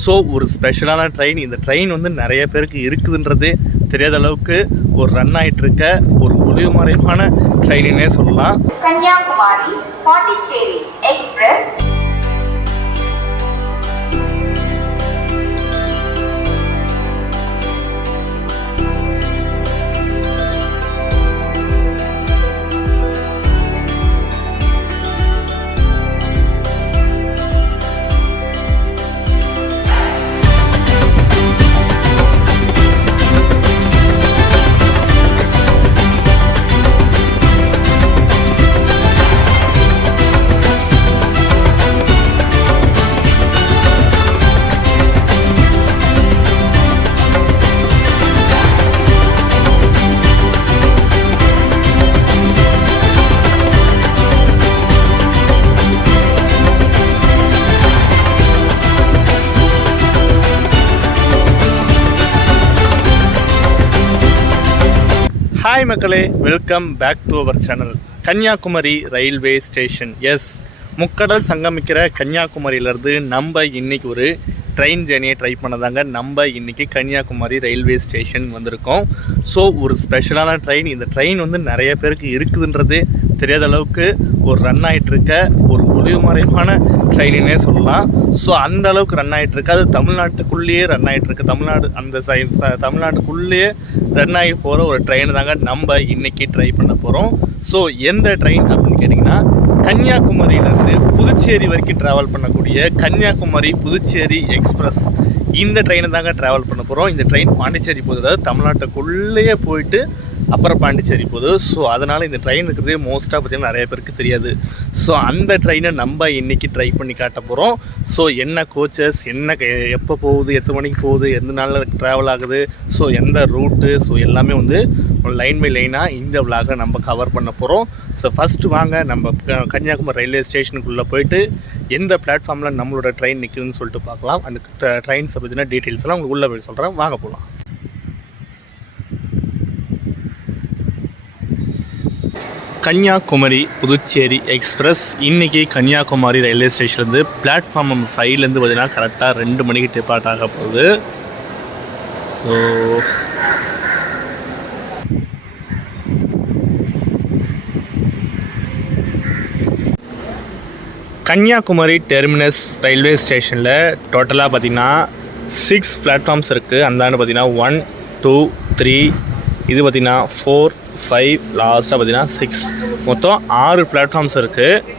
So ஒரு ஸ்பெஷலான train. இந்த ட்ரெயின் வந்து நிறைய பேருக்கு இருக்குதுன்றது தெரியாத அளவுக்கு ஒரு ரன் ஆகிட்டு இருக்க ஒரு ஒளிவுமறைவான ட்ரெயினே சொல்லலாம். கன்னியாகுமரி பாண்டிச்சேரி எக்ஸ்பிரஸ். ஹாய் மக்களே, welcome back to our channel. Kanyakumari railway station. Yes, முக்கடல் சங்கமிக்கிற கன்னியாகுமரியிலேருந்து நம்ம இன்றைக்கி ஒரு ட்ரெயின் ஜேர்னியை ட்ரை பண்ணதாங்க. நம்ம இன்றைக்கி கன்னியாகுமரி ரயில்வே ஸ்டேஷன் வந்திருக்கோம். ஸோ ஒரு ஸ்பெஷலான ட்ரெயின். இந்த ட்ரெயின் வந்து நிறைய பேருக்கு இருக்குதுன்றது தெரியாத அளவுக்கு ஒரு ரன் ஆகிட்டுருக்க ஒரு ஒளிவுமறைவான ட்ரெயினே சொல்லலாம். ஸோ அந்த அளவுக்கு ரன் ஆகிட்டுருக்கு. அது தமிழ்நாட்டுக்குள்ளேயே ரன் ஆகிட்டுருக்கு. தமிழ்நாட்டுக்குள்ளேயே ரன் ஆகி போகிற ஒரு ட்ரெயின் தாங்க நம்ம இன்றைக்கி ட்ரை பண்ண போகிறோம். ஸோ எந்த ட்ரெயின் அப்படின்னு கேட்டிங்கன்னா, கன்னியாகுமரியிலேருந்து புதுச்சேரி வரைக்கும் ட்ராவல் பண்ணக்கூடிய கன்னியாகுமரி புதுச்சேரி எக்ஸ்பிரஸ். இந்த ட்ரெயினை தாங்க ட்ராவல் பண்ண போகிறோம். இந்த ட்ரெயின் பாண்டிச்சேரி போகுது, அதாவது தமிழ்நாட்டுக்குள்ளேயே போயிட்டு அப்புறம் பாண்டிச்சேரி போகுது. ஸோ அதனால் இந்த ட்ரெயின் இருக்கிறதே மோஸ்ட்டாக பார்த்திங்கன்னா நிறைய பேருக்கு தெரியாது. ஸோ அந்த ட்ரெயினை நம்ம இன்றைக்கி ட்ரை பண்ணி காட்ட போகிறோம். ஸோ என்ன கோச்சஸ், என்ன எப்போ போகுது, எத்தனை மணிக்கு போகுது, எந்த நாளில் ட்ராவல் ஆகுது, ஸோ எந்த ரூட்டு, ஸோ எல்லாமே வந்து லைன் பை லைனாக இந்த விலாகை நம்ம கவர் பண்ண போகிறோம். ஸோ ஃபஸ்ட்டு வாங்க நம்ம கன்னியாகுமரி ரயில்வே ஸ்டேஷனுக்குள்ளே போயிட்டு எந்த பிளாட்ஃபார்மில் நம்மளோட ட்ரெயின் நிற்குதுன்னு சொல்லிட்டு பார்க்கலாம். அந்த ட்ரெயின்ஸை பற்றின டீட்டெயில்ஸ்லாம் உங்களுக்கு உள்ளே போய் சொல்கிறேன். வாங்க போகலாம். கன்னியாகுமரி புதுச்சேரி எக்ஸ்பிரஸ் இன்றைக்கி கன்னியாகுமரி ரயில்வே ஸ்டேஷன்லேருந்து பிளாட்ஃபார்ம் நம்பர் 5லேருந்து பார்த்திங்கன்னா கரெக்டாக 2 மணிக்கு டிபார்ட் ஆக போகுது. ஸோ கன்னியாகுமரி டெர்மினஸ் ரயில்வே ஸ்டேஷனில் டோட்டலாக பார்த்திங்கன்னா 6 பிளாட்ஃபார்ம்ஸ் இருக்குது. அந்தாண்டு பார்த்திங்கன்னா 1, 2, 3, இது பார்த்திங்கன்னா 4, 5, லாஸ்ட்டாக பார்த்திங்கன்னா 6, மொத்தம் 6 பிளாட்ஃபார்ம்ஸ் இருக்குது.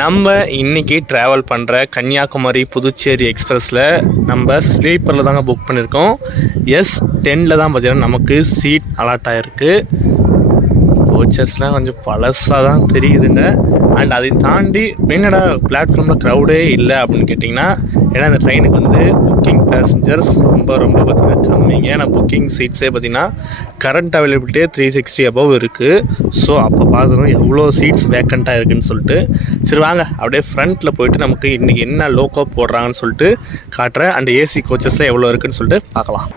நம்ம இன்றைக்கி ட்ராவல் பண்ணுற கன்னியாகுமரி புதுச்சேரி எக்ஸ்பிரஸில் நம்ம ஸ்லீப்பரில் தாங்க புக் பண்ணியிருக்கோம். S10 தான் பார்த்திங்கன்னா நமக்கு சீட் அலாட் ஆகிருக்கு. கோச்சஸ்லாம் கொஞ்சம் பழசாக தான் தெரியுதுங்க. அண்ட் அதை தாண்டி என்னடா பிளாட்ஃபார்மில் க்ரௌடே இல்லை அப்படின்னு கேட்டிங்கன்னா, ஏன்னா இந்த ட்ரெயினுக்கு வந்து புக்கிங் பேசஞ்சர்ஸ் ரொம்ப பார்த்திங்கன்னா கம்மிங்க. ஏன்னா புக்கிங் சீட்ஸே பார்த்திங்கன்னா கரண்ட் அவைலபிலிட்டியே 360 above இருக்குது. ஸோ அப்போ பார்த்துக்கணும் எவ்வளோ சீட்ஸ் வேக்கண்ட்டாக இருக்குதுன்னு சொல்லிட்டு. சரி வாங்க அப்படியே ஃப்ரண்ட்டில் போயிட்டு நமக்கு இன்றைக்கி என்ன லோக்கோ போடுறாங்கன்னு சொல்லிட்டு காட்டுறேன். அண்ட் ஏசி கோச்சஸில் எவ்வளோ இருக்குதுன்னு சொல்லிட்டு பார்க்கலாம்.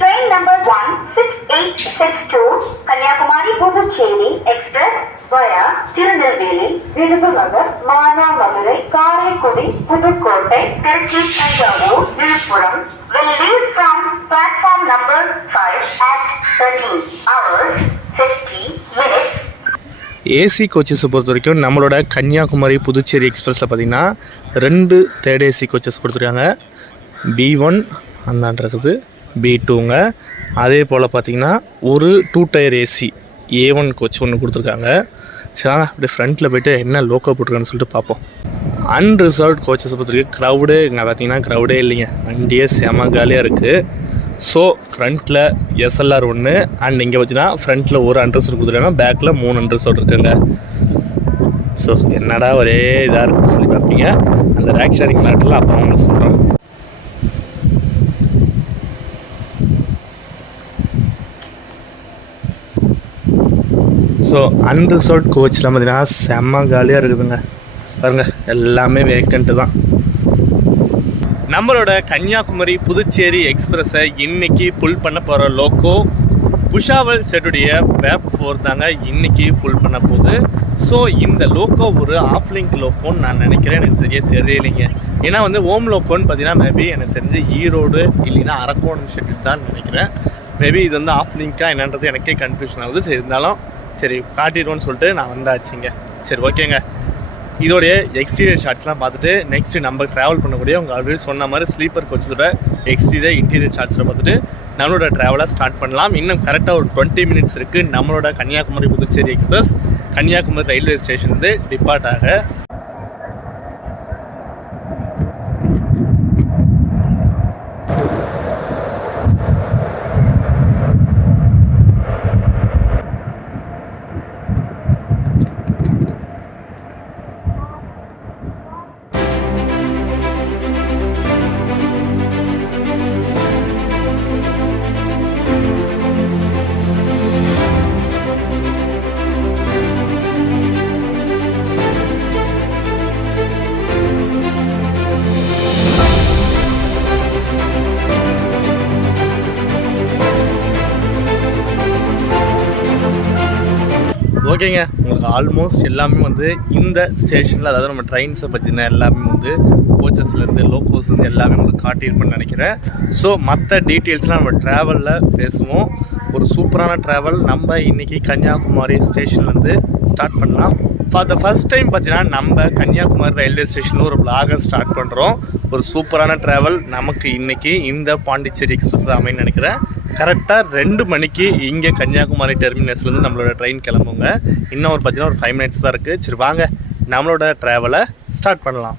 Train number 16862 Kanyakumari Puducherry Express via Tirunelveli, Virudunagar, Manamadurai, Karaikudi, Pudukottai, Tirupati, Tanjavur, Viluppuram will leave from platform number 5 at 13 hours 50 minutes. AC கோச்சஸை பொறுத்த வரைக்கும் நம்மளோட கன்னியாகுமரி புதுச்சேரி எக்ஸ்பிரஸில் பார்த்திங்கன்னா 2 தேர்ட் ஏசி கோச்சஸ் கொடுத்துருக்காங்க. B1 அந்தாண்டு இருக்குது, B2ங்க. அதே போல் பார்த்திங்கன்னா ஒரு 2 டயர் ஏசி A1 கோச் ஒன்று கொடுத்துருக்காங்க. சரி அப்படியே ஃப்ரண்ட்டில் போய்ட்டு என்ன லோக்கோ போட்டிருக்கான்னு சொல்லிட்டு பார்ப்போம். அன்ரிசர்வ்ட் கோச்சஸை பொறுத்தவரைக்கும் க்ரௌடு இங்கே பார்த்திங்கன்னா க்ரௌடே இல்லைங்க. வண்டியே செம காலியாக இருக்குது. ஸோ ஃப்ரண்ட்டில் SLR 1 அண்ட் இங்கே பார்த்திங்கன்னா ஃப்ரண்ட்டில் ஒரு அன்ரிசர்வ் கொடுத்துருக்காங்க, பேக்கில் 3 அன்ரிசர்வ் இருக்குங்க. ஸோ என்னடா ஒரே இதாக இருக்குன்னு சொல்லி பார்ப்பீங்க. அந்த ரேக் ஷேரிங் மேட்டரில் அப்புறம் உங்களுக்கு சொல்கிறேன். ஸோ அன்ரிசர்வ்ட் கோச்லாம் பார்த்திங்கன்னா செம்ம காலியாக இருக்குதுங்க. பாருங்கள் எல்லாமே வேக்கண்ட்டு தான். நம்மளோட கன்னியாகுமரி புதுச்சேரி எக்ஸ்பிரஸை இன்றைக்கி புல் பண்ண போகிற லோக்கோ புஷாவல் செட்டுடைய வேப் 4 தாங்க இன்றைக்கி ஃபுல் பண்ண போகுது. ஸோ இந்த லோக்கோ ஒரு ஆஃப்லிங்க் லோக்கோன்னு நான் நினைக்கிறேன், எனக்கு சரியாக தெரியலைங்க. ஏன்னா வந்து ஓம் லோக்கோன்னு பார்த்தீங்கன்னா மேபி எனக்கு தெரிஞ்சு ஈரோடு இல்லைன்னா அரக்கோணம் ஷெட்டு தான் நினைக்கிறேன். மேபி இது வந்து ஆஃப்லிங்காக என்னன்றது எனக்கே கன்ஃபியூஷன் ஆகுது. சரி இருந்தாலும் சரி காட்டிடுவோன்னு சொல்லிட்டு நான் வந்தாச்சுங்க. சரி ஓகேங்க, இதோடைய எக்ஸ்டீரியர் ஷாட்ஸ்லாம் பார்த்துட்டு நெக்ஸ்ட்டு நம்ம ட்ராவல் பண்ணக்கூடிய அவங்க ஆல்ரெடி சொன்ன மாதிரி ஸ்லீப்பர் கோச்சோட எக்ஸ்டீரியர் இன்டீரியர் ஷாட்ஸில் பார்த்துட்டு நம்மளோட ட்ராவலை ஸ்டார்ட் பண்ணலாம். இன்னும் கரெக்டாக ஒரு 20 மினிட்ஸ் இருக்குது நம்மளோட Kanyakumari Puducherry express Kanyakumari railway station வந்து டிபார்ட் ஆக. ஓகேங்க, உங்களுக்கு ஆல்மோஸ்ட் எல்லாமே வந்து இந்த ஸ்டேஷனில், அதாவது நம்ம ட்ரெயின்ஸை பற்றின எல்லாமே வந்து கோச்சஸ்லேருந்து லோக்கோஸ்லேருந்து எல்லாமே உங்களுக்கு காட்டியிருப்பேன்னு நினைக்கிறேன். ஸோ மற்ற டீட்டெயில்ஸ்லாம் நம்ம ட்ராவலில் பேசுவோம். ஒரு சூப்பரான ட்ராவல் நம்ம இன்றைக்கி கன்னியாகுமரி ஸ்டேஷன்லேருந்து ஸ்டார்ட் பண்ணலாம். ஃபார் த ஃபஸ்ட் டைம் பார்த்தீங்கன்னா நம்ம கன்னியாகுமரி ரயில்வே ஸ்டேஷனில் ஒரு vlog ஸ்டார்ட் பண்ணுறோம். ஒரு சூப்பரான ட்ராவல் நமக்கு இன்றைக்கி இந்த பாண்டிச்சேரி எக்ஸ்பிரஸ் அமைன்னு நினைக்கிறேன். கரெக்டாக 2 மணிக்கு இங்கே கன்னியாகுமரி டெர்மினஸ்லேருந்து நம்மளோட ட்ரெயின் கிளம்புங்க. இன்னும் ஒரு பார்த்தீங்கன்னா ஒரு 5 மினிட்ஸ் தான் இருக்குது. சரி வாங்க நம்மளோட ட்ராவலை ஸ்டார்ட் பண்ணலாம்.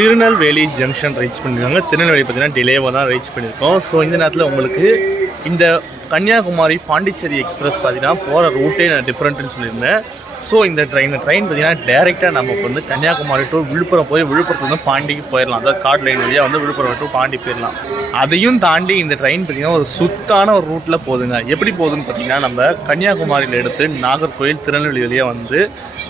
திருநெல்வேலி ஜங்ஷன் ரீச் பண்ணியிருக்காங்க. திருநெல்வேலி பார்த்தீங்கன்னா டிலேவாக தான் ரீச் பண்ணியிருக்கோம். ஸோ இந்த நேரத்தில் உங்களுக்கு இந்த கன்னியாகுமரி பாண்டிச்சேரி எக்ஸ்பிரஸ் பார்த்தீங்கன்னா போகிற ரூட்டே நான் டிஃப்ரெண்ட்டுன்னு சொல்லியிருந்தேன். ஸோ இந்த ட்ரெயின் பார்த்தீங்கன்னா டேரெக்டாக நமக்கு வந்து கன்னியாகுமரி டு விழுப்புரம் போய் விழுப்புரத்துலேருந்து பாண்டிக்கு போயிடலாம். அதாவது கார்ட் லைன் வழியாக வந்து விழுப்புரம் டு பாண்டி போயிடலாம். அதையும் தாண்டி இந்த ட்ரெயின் பார்த்திங்கன்னா ஒரு சுத்தான ஒரு ரூட்டில் போகுதுங்க. எப்படி போகுதுன்னு பார்த்திங்கன்னா நம்ம கன்னியாகுமரியில் எடுத்து நாகர்கோவில் திருநெல்வேலி வழியாக வந்து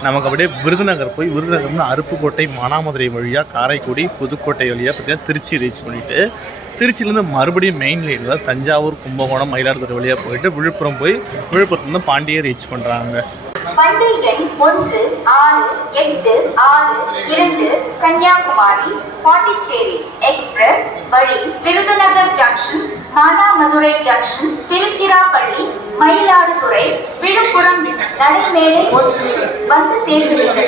நமக்கு அப்படியே விருதுநகர் போய் விருதுநகர்னு அருப்புக்கோட்டை மானாமதுரை வழியாக காரைக்குடி புதுக்கோட்டை வழியாக பார்த்திங்கன்னா திருச்சி ரீச் பண்ணிவிட்டு திருச்சியிலேருந்து மறுபடியும் மெயின் லைனில் தஞ்சாவூர் கும்பகோணம் மயிலாடுதுறை வழியாக போயிட்டு விழுப்புரம் போய் விழுப்புரத்துலேருந்து பாண்டியை ரீச் பண்ணுறாங்க. வண்டி எண் 1682 கன்னியாகுமரி பாண்டிச்சேரி எக்ஸ்பிரஸ் வழி விருதுநகர் ஜங்ஷன், மானாமதுரை ஜங்ஷன், திருச்சிராப்பள்ளி, மயிலாடுதுறை, விழுப்புரம் நடைமேடை 1 வந்து சேர்கிறது.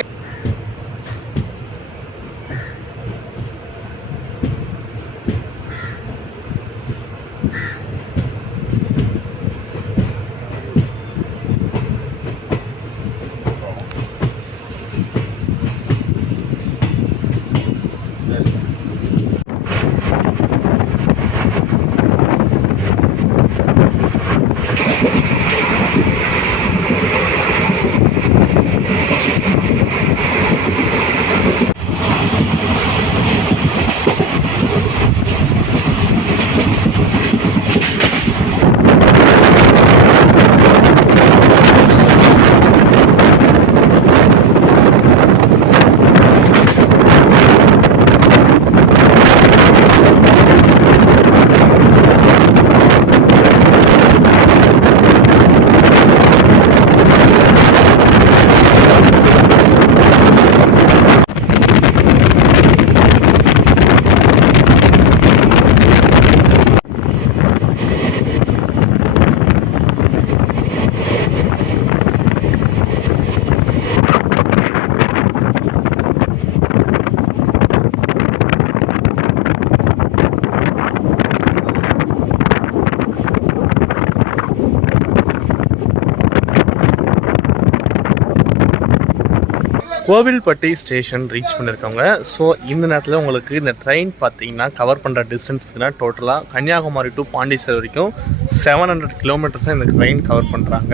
கோவில்பட்டி ஸ்டேஷன் ரீச் பண்ணியிருக்காங்க. ஸோ இந்த நேரத்தில் உங்களுக்கு இந்த ட்ரெயின் பார்த்தீங்கன்னா கவர் பண்ணுற டிஸ்டன்ஸ் பார்த்தீங்கன்னா டோட்டலாக கன்னியாகுமரி டு பாண்டிச்சேரி வரைக்கும் 700 கிலோமீட்டர்ஸாக இந்த ட்ரெயின் கவர் பண்ணுறாங்க.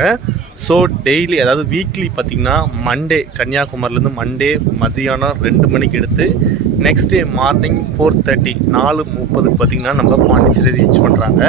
ஸோ டெய்லி அதாவது வீக்லி பார்த்திங்கன்னா மண்டே கன்னியாகுமரிலேருந்து மண்டே மதியானம் 2 மணிக்கு எடுத்து நெக்ஸ்ட் டே மார்னிங் 4:30 4:30 பார்த்திங்கன்னா நம்ம பாண்டிச்சேரி ரீச் பண்ணுறாங்க.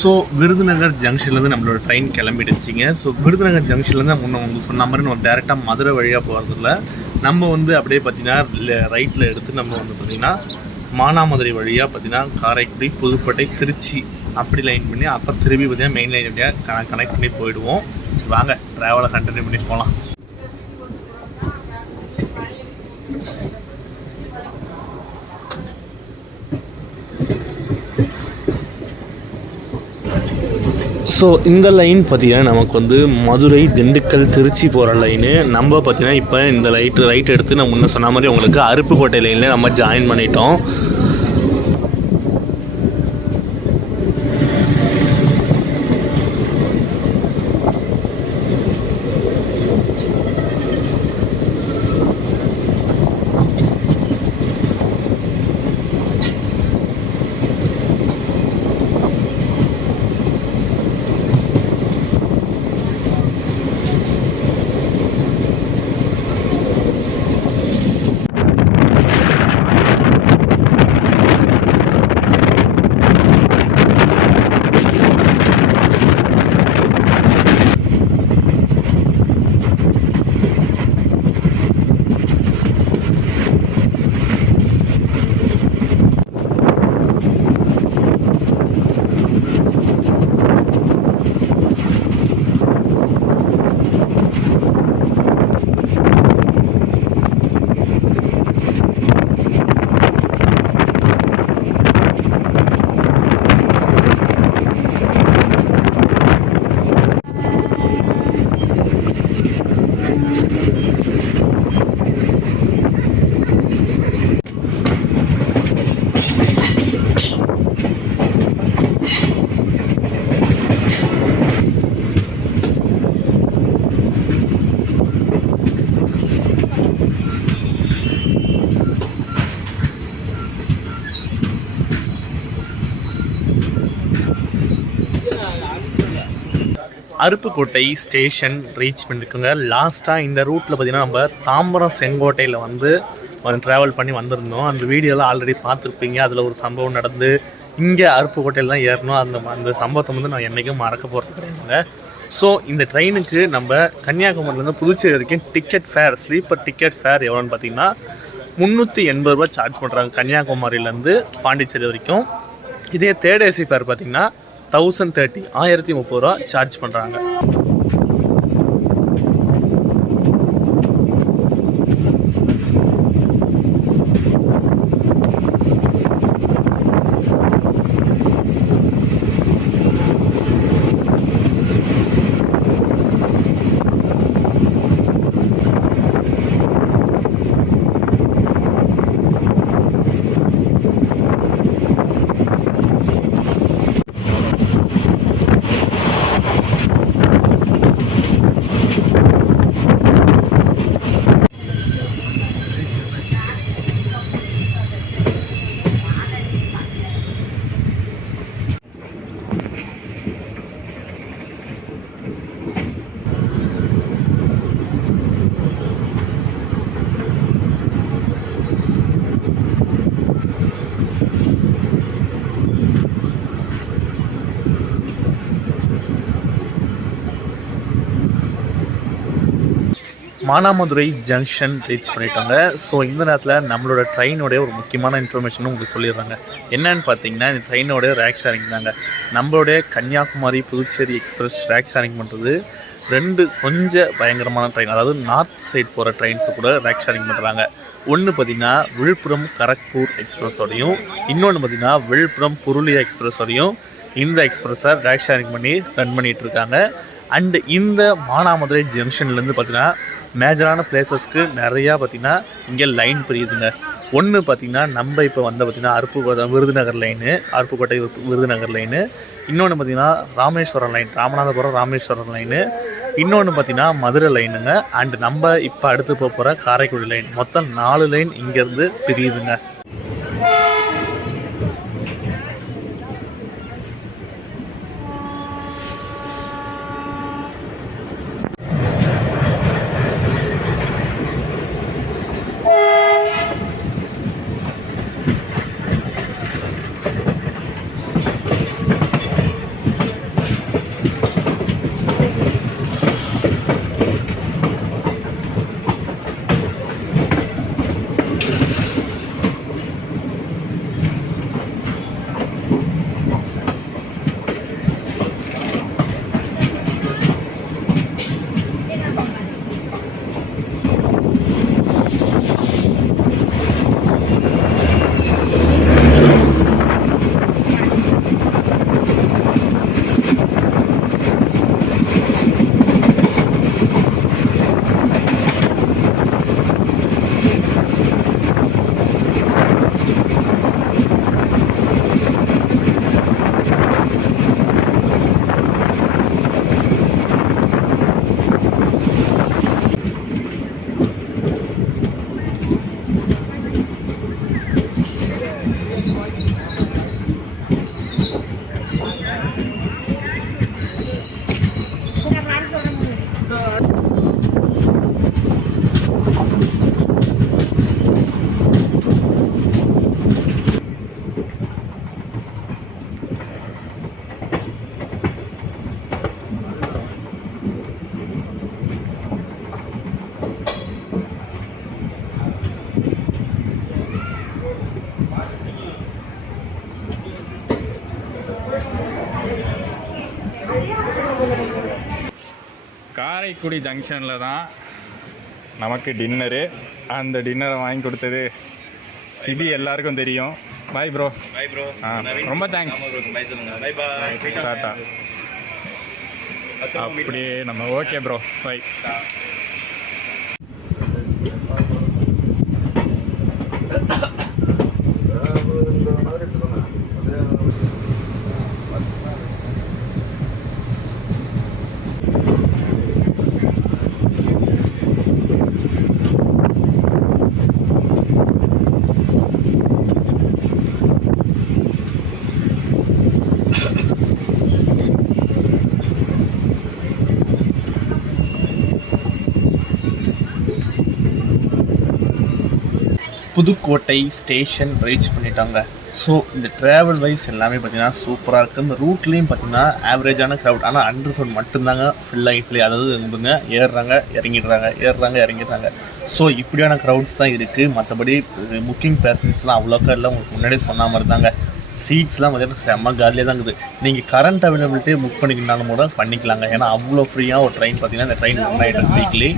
ஸோ விருதுநகர் ஜங்ஷன்லேருந்து நம்மளோட ட்ரெயின் கிளம்பிடுச்சிங்க. ஸோ விருதுநகர் ஜங்ஷன்லேருந்து முன்னே உங்களுக்கு சொன்ன மாதிரி நம்ம டேரெக்டாக மதுரை வழியாக போகிறதில்ல, நம்ம வந்து அப்படியே பார்த்திங்கன்னா ரைட்டில் எடுத்து நம்ம வந்து பார்த்திங்கன்னா மானாமதுரை வழியாக பார்த்திங்கன்னா காரைக்குடி புதுக்கோட்டை திருச்சி அப்படி லைன் பண்ணி அப்புறம் திரும்பி பார்த்திங்கன்னா மெயின் லைன் வழியாக கனெக்ட் பண்ணி போயிடுவோம். சரி வாங்க ட்ராவலை கண்டினியூ பண்ணி போகலாம். ஸோ இந்த லைன் பார்த்திங்கன்னா நமக்கு வந்து மதுரை, திண்டுக்கல், திருச்சி போகிற லைனு. நம்ம பார்த்திங்கன்னா இப்போ இந்த ரைட் எடுத்து நான் முன்ன சொன்ன மாதிரி உங்களுக்கு அருப்புக்கோட்டை லைனில் நம்ம ஜாயின் பண்ணிட்டோம். அருப்புக்கோட்டை ஸ்டேஷன் ரீச் பண்ணியிருக்கோங்க. லாஸ்ட்டாக இந்த ரூட்டில் பார்த்திங்கன்னா நம்ம தாம்பரம் செங்கோட்டையில் வந்து ட்ராவல் பண்ணி வந்திருந்தோம். அந்த வீடியோலாம் ஆல்ரெடி பார்த்துருப்பீங்க. அதில் ஒரு சம்பவம் நடந்து இங்கே அருப்புக்கோட்டையில் தான் ஏறணும். அந்த சம்பவத்தை வந்து நான் என்றைக்கும் மறக்க போகிறது கிடையாதுங்க. ஸோ இந்த ட்ரெயினுக்கு நம்ம கன்னியாகுமரியிலேருந்து புதுச்சேரி வரைக்கும் ticket fair, sleeper ticket fair எவ்வளோன்னு பார்த்திங்கன்னா 380 ரூபா சார்ஜ் பண்ணுறாங்க கன்னியாகுமரியிலேருந்து பாண்டிச்சேரி வரைக்கும். இதே தேர்ட் ஏசி ஃபேர் பார்த்திங்கன்னா 1030 1030 ரூபா சார்ஜ் பண்ணுறாங்க. மானாமதுரை ஜங்ஷன் ரீச் பண்ணிட்டாங்க. ஸோ இந்த நேரத்தில் நம்மளோட ட்ரெயினோடைய ஒரு முக்கியமான இன்ஃபர்மேஷனும் உங்களுக்கு சொல்லிடுறாங்க. என்னன்னு பார்த்தீங்கன்னா இந்த ட்ரெயினோடைய ரேக் ஷேரிங் தாங்க. நம்மளுடைய Kanyakumari Puducherry express rake sharing பண்ணுறது 2 கொஞ்சம் பயங்கரமான ட்ரெயின், அதாவது நார்த் சைட் போகிற ட்ரெயின்ஸு கூட ரேக் ஷேரிங் பண்ணுறாங்க. ஒன்று பார்த்திங்கன்னா விழுப்புரம் கரக்பூர் எக்ஸ்பிரஸோடையும், இன்னொன்று பார்த்திங்கன்னா விழுப்புரம் புருளியா எக்ஸ்பிரஸோடையும் இந்த எக்ஸ்பிரஸை ரேக் ஷேரிங் பண்ணி ரன் பண்ணிகிட்ருக்காங்க. அண்டு இந்த மானாமதுரை ஜங்ஷன்லேருந்து பார்த்திங்கன்னா மேஜரான பிளேசஸ்க்கு நிறையா பார்த்திங்கன்னா இங்கே லைன் பிரியுதுங்க. ஒன்று பார்த்திங்கன்னா நம்ம இப்போ வந்து பார்த்திங்கன்னா விருதுநகர் லைனு, அருப்புக்கோட்டை விருதுநகர் லைனு. இன்னொன்று பார்த்திங்கன்னா ராமேஸ்வரம் லைன், ராமநாதபுரம் ராமேஸ்வரம் லைனு. இன்னொன்று பார்த்திங்கன்னா மதுரை லைனுங்க. அண்டு நம்ம இப்போ அடுத்து போகிற காரைக்குடி லைன். மொத்தம் 4 லைன் இங்கேருந்து பிரியுதுங்க. காரைக்குடி ஜங்ஷனில் தான் நமக்கு டின்னரு. அந்த டின்னரை வாங்கி கொடுத்தது சிபி, எல்லாருக்கும் தெரியும். Bye bro. Bye bro. ரொம்ப தேங்க்ஸ். பை சொல்லுங்க. Bye bye. டாட்டா. அப்படியே நம்ம okay bro, bye. Pudukkottai station reach பண்ணிட்டாங்க. ஸோ இந்த ட்ராவல் வைஸ் எல்லாமே பார்த்தீங்கன்னா சூப்பராக இருக்குது. இந்த ரூட்லேயும் பார்த்தீங்கன்னா ஆவரேஜான க்ரௌட், ஆனால் அன்ரிசர்வ் மட்டும்தாங்க ஃபில், அதாவது இருந்துங்க ஏறுறாங்க இறங்கிடுறாங்க. ஸோ இப்படியான க்ரௌட்ஸ் தான் இருக்குது. மற்றபடி புக்கிங் பேசஞ்சர்ஸ்லாம் அவ்வளோக்கா இல்லை. உங்களுக்கு முன்னாடியே சொன்ன மாதிரி தாங்க. சீட்ஸ்லாம் பார்த்தீங்கன்னா செம்ம காலியாக தான் இருக்குது. நீங்கள் கரண்ட் அவைலபிலிட்டி புக் பண்ணிக்கினாலும் கூட பண்ணிக்கலாங்க. ஏன்னா அவ்வளோ ஃப்ரீயாக ஒரு ட்ரெயின் பார்த்தீங்கன்னா இந்த ட்ரெயின் ரன் ஆகிட்டு வீக்லி.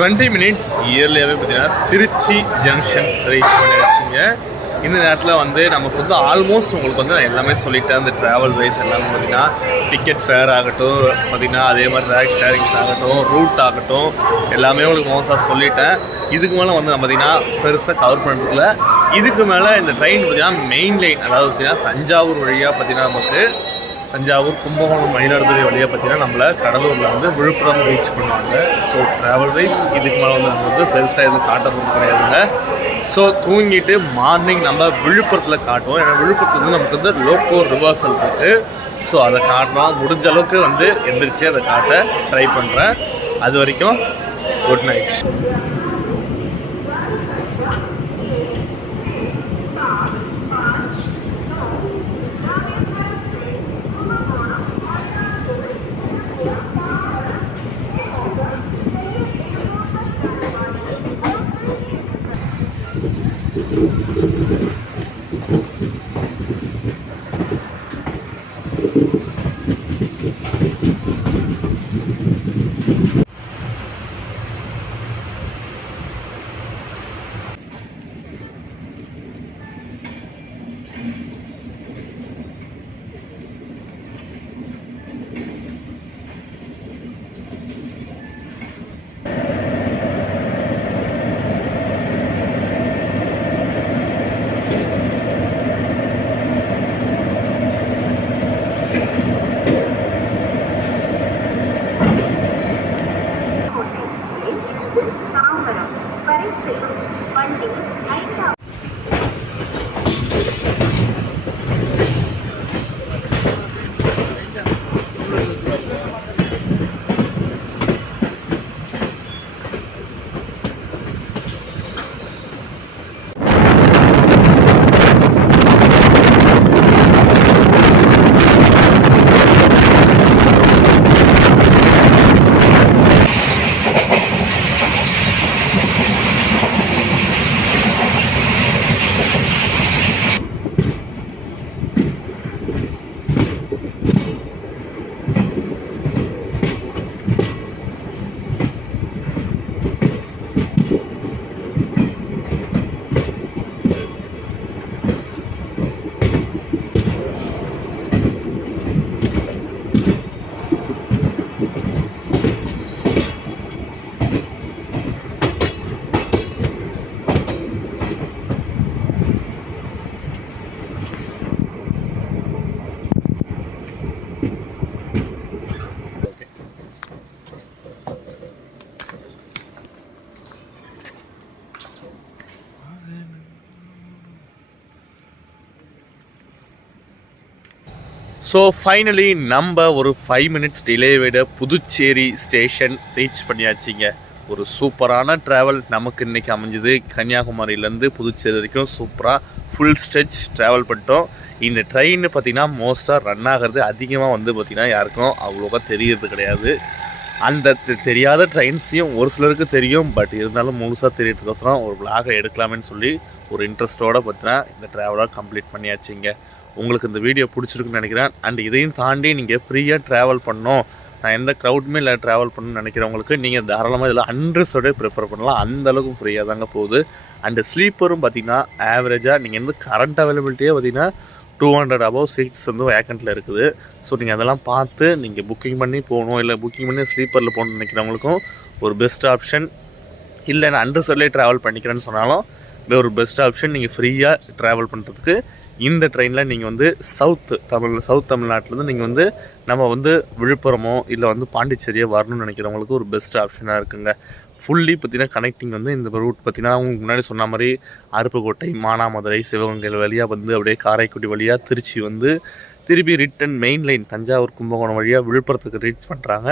டுவெண்ட்டி மினிட்ஸ் இயர்லியாகவே பார்த்தீங்கன்னா திருச்சி ஜங்ஷன் ரீச் பண்ணிடுச்சிங்க. இந்த நேரத்தில் வந்து நமக்கு வந்து ஆல்மோஸ்ட் உங்களுக்கு வந்து நான் எல்லாமே சொல்லிட்டேன். அந்த ட்ராவல் வைஸ் எல்லாமே பார்த்திங்கன்னா டிக்கெட் ஃபேர் ஆகட்டும், பார்த்திங்கன்னா அதே மாதிரி ரேக் ஷேரிங்ஸ் ஆகட்டும், ரூட் ஆகட்டும், எல்லாமே உங்களுக்கு மோஸ்ட்டாக சொல்லிட்டேன். இதுக்கு மேலே வந்து நம்ம பார்த்திங்கன்னா பெருசாக கவர் பண்ணுறதுல இதுக்கு மேலே இந்த ட்ரெயின் பார்த்திங்கன்னா மெயின் லைன், அதாவது பார்த்திங்கன்னா தஞ்சாவூர் வழியாக பார்த்திங்கன்னா நமக்கு தஞ்சாவூர், கும்பகோணம், மயிலாடுதுறை வழியாக பார்த்தீங்கன்னா நம்மளை கடலூரில் வந்து விழுப்புரம் ரீச் பண்ணுவாங்க. ஸோ ட்ராவல் வைஸ் இதுக்கு மேலே வந்து நம்ம வந்து பெருசாக எதுவும் காட்டுறது கிடையாதுங்க. ஸோ தூங்கிட்டு மார்னிங் நம்ம விழுப்புரத்தில் காட்டுவோம். ஏன்னா விழுப்புரத்தில் வந்து நமக்கு வந்து லோக்கோ ரிவர்சல் இருக்குது. ஸோ அதை காட்டுறோம். முடிஞ்ச அளவுக்கு வந்து எந்திரிச்சு அதை காட்ட ட்ரை பண்ணுறேன். அது வரைக்கும் குட் நைட். ஸோ ஃபைனலி நம்ம ஒரு 5 மினிட்ஸ் டிலே விட புதுச்சேரி ஸ்டேஷன் ரீச் பண்ணியாச்சிங்க. ஒரு சூப்பரான ட்ராவல் நமக்கு இன்றைக்கி அமைஞ்சுது. கன்னியாகுமரியிலேருந்து புதுச்சேரி வரைக்கும் சூப்பராக ஃபுல் ஸ்ட்ரெச் ட்ராவல் பண்ணிட்டோம். இந்த ட்ரெயின் பார்த்திங்கன்னா மோஸ்ட்டாக ரன் ஆகிறது அதிகமாக பார்த்திங்கன்னா யாருக்கும் அவ்வளோவா தெரியறது கிடையாது. அந்த தெரியாத ட்ரெயின்ஸையும் ஒரு சிலருக்கு தெரியும், பட் இருந்தாலும் முழுசாக தெரியறதுக்கோசரம் ஒரு விளாகை எடுக்கலாமேன்னு சொல்லி ஒரு இன்ட்ரெஸ்ட்டோடு பார்த்தினா இந்த ட்ராவலாக கம்ப்ளீட் பண்ணியாச்சுங்க. உங்களுக்கு இந்த வீடியோ பிடிச்சிருக்குன்னு நினைக்கிறேன். அண்ட் இதையும் தாண்டி நீங்கள் ஃப்ரீயாக ட்ராவல் பண்ணோம், நான் எந்த க்ரௌடுமே இல்லை ட்ராவல் பண்ணணும்னு நினைக்கிறவங்களுக்கு நீங்கள் தாராளமாக இதில் 100 ப்ரிஃபர் பண்ணலாம். அந்தளவுக்கு ஃப்ரீயாக தாங்க போகுது. அண்டு ஸ்லீப்பரும் பார்த்திங்கன்னா ஆவரேஜாக நீங்கள் கரண்ட் அவைலபிலிட்டியே பார்த்திங்கன்னா 200 above சீட்ஸ் வேக்கண்ட்டில் இருக்குது. ஸோ நீங்கள் அதெல்லாம் பார்த்து நீங்கள் புக்கிங் பண்ணி போகணும், இல்லை புக்கிங் பண்ணி ஸ்லீப்பரில் போகணும்னு நினைக்கிறவங்களுக்கும் ஒரு பெஸ்ட் ஆப்ஷன். இல்லை நான் அண்டர்ஸ்டர்லேயே ட்ராவல் பண்ணிக்கிறேன்னு சொன்னாலும் ஒரு பெஸ்ட் ஆப்ஷன். நீங்கள் ஃப்ரீயாக ட்ராவல் பண்ணுறதுக்கு இந்த ட்ரெயினில் நீங்கள் சவுத் தமிழ்நாட்டிலேருந்து நீங்கள் நம்ம விழுப்புரமோ இல்லை பாண்டிச்சேரியை வரணும்னு நினைக்கிறவங்களுக்கு ஒரு பெஸ்ட் ஆப்ஷனாக இருக்குங்க. ஃபுல்லி பார்த்திங்கன்னா கனெக்டிங் இந்த ரூட் பார்த்திங்கன்னா உங்களுக்கு முன்னாடி சொன்ன மாதிரி அருப்புக்கோட்டை, மானாமதுரை, சிவகங்கை வழியாக அப்படியே காரைக்குடி வழியாக திருச்சி திருப்பி return main line Thanjavur, Kumbakonam வழியாக விழுப்புரத்துக்கு ரீச் பண்ணுறாங்க.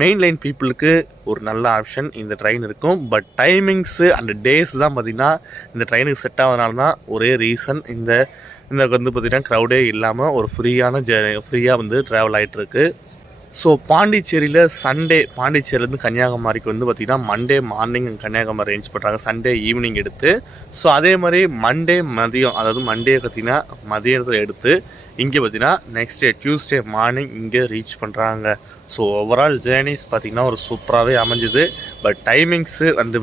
மெயின் லைன் பீப்புளுக்கு ஒரு நல்ல ஆப்ஷன் இந்த ட்ரெயின் இருக்கும். பட் டைமிங்ஸு அண்ட் டேஸ் தான் பார்த்திங்கன்னா இந்த ட்ரெயினுக்கு செட் ஆகிறதுனால தான் ஒரே ரீசன் இந்த பார்த்திங்கன்னா க்ரௌடே இல்லாமல் ஒரு ஃப்ரீயாக ட்ராவல் ஆகிட்டுருக்கு. ஸோ பாண்டிச்சேரியில் சண்டே, பாண்டிச்சேரியிலேருந்து கன்னியாகுமரிக்கு பார்த்திங்கன்னா மண்டே மார்னிங் கன்னியாகுமரி ரேஞ்ச் பண்ணுறாங்க, சண்டே ஈவினிங் எடுத்து. ஸோ அதே மாதிரி மண்டே மதியம், அதாவது மண்டே பார்த்திங்கன்னா மதியத்தில் எடுத்து இங்கே பார்த்திங்கன்னா நெக்ஸ்ட் டே டியூஸ்டே மார்னிங் இங்கே ரீச் பண்ணுறாங்க. ஸோ ஓவரால் ஜேர்னிஸ் பார்த்திங்கன்னா ஒரு சூப்பராகவே அமைஞ்சுது. பட் டைமிங்ஸு அந்த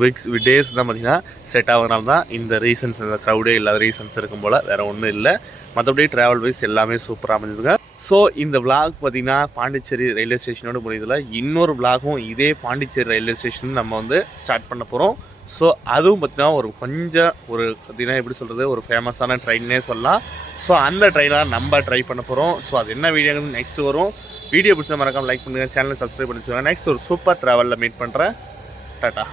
டேஸ் தான் பார்த்திங்கன்னா செட் ஆகிறதுனால தான் இந்த ரீசன்ஸ், இந்த க்ரௌடே இல்லாத ரீசன்ஸ் இருக்கும் போல் வேறு ஒன்றும் இல்லை. மற்றபடி ட்ராவல் வைஸ் எல்லாமே சூப்பராக அமைஞ்சதுங்க. ஸோ இந்த விளாக் பார்த்திங்கன்னா பாண்டிச்சேரி ரயில்வே ஸ்டேஷனோட முடியுதில் இன்னொரு விளாகும் இதே பாண்டிச்சேரி ரயில்வே ஸ்டேஷன் நம்ம ஸ்டார்ட் பண்ண போகிறோம். ஸோ அதுவும் பார்த்திங்கன்னா ஒரு பார்த்திங்கன்னா எப்படி சொல்கிறது, ஒரு ஃபேமஸான ட்ரெயின்னே சொல்லலாம். ஸோ அந்த ட்ரெயினாக நம்ம ட்ரை பண்ண போகிறோம். ஸோ அது என்ன வீடியோங்கிறது நெக்ஸ்ட்டு வரும். வீடியோ பிடிச்ச மறக்காமல் லைக் பண்ணுங்கள், சேனலை சப்ஸ்கிரைப் பண்ணி வச்சுக்கோங்க. நெக்ஸ்ட் ஒரு சூப்பர் ட்ராவலில் மீட் பண்ணுறேன். டாட்டா.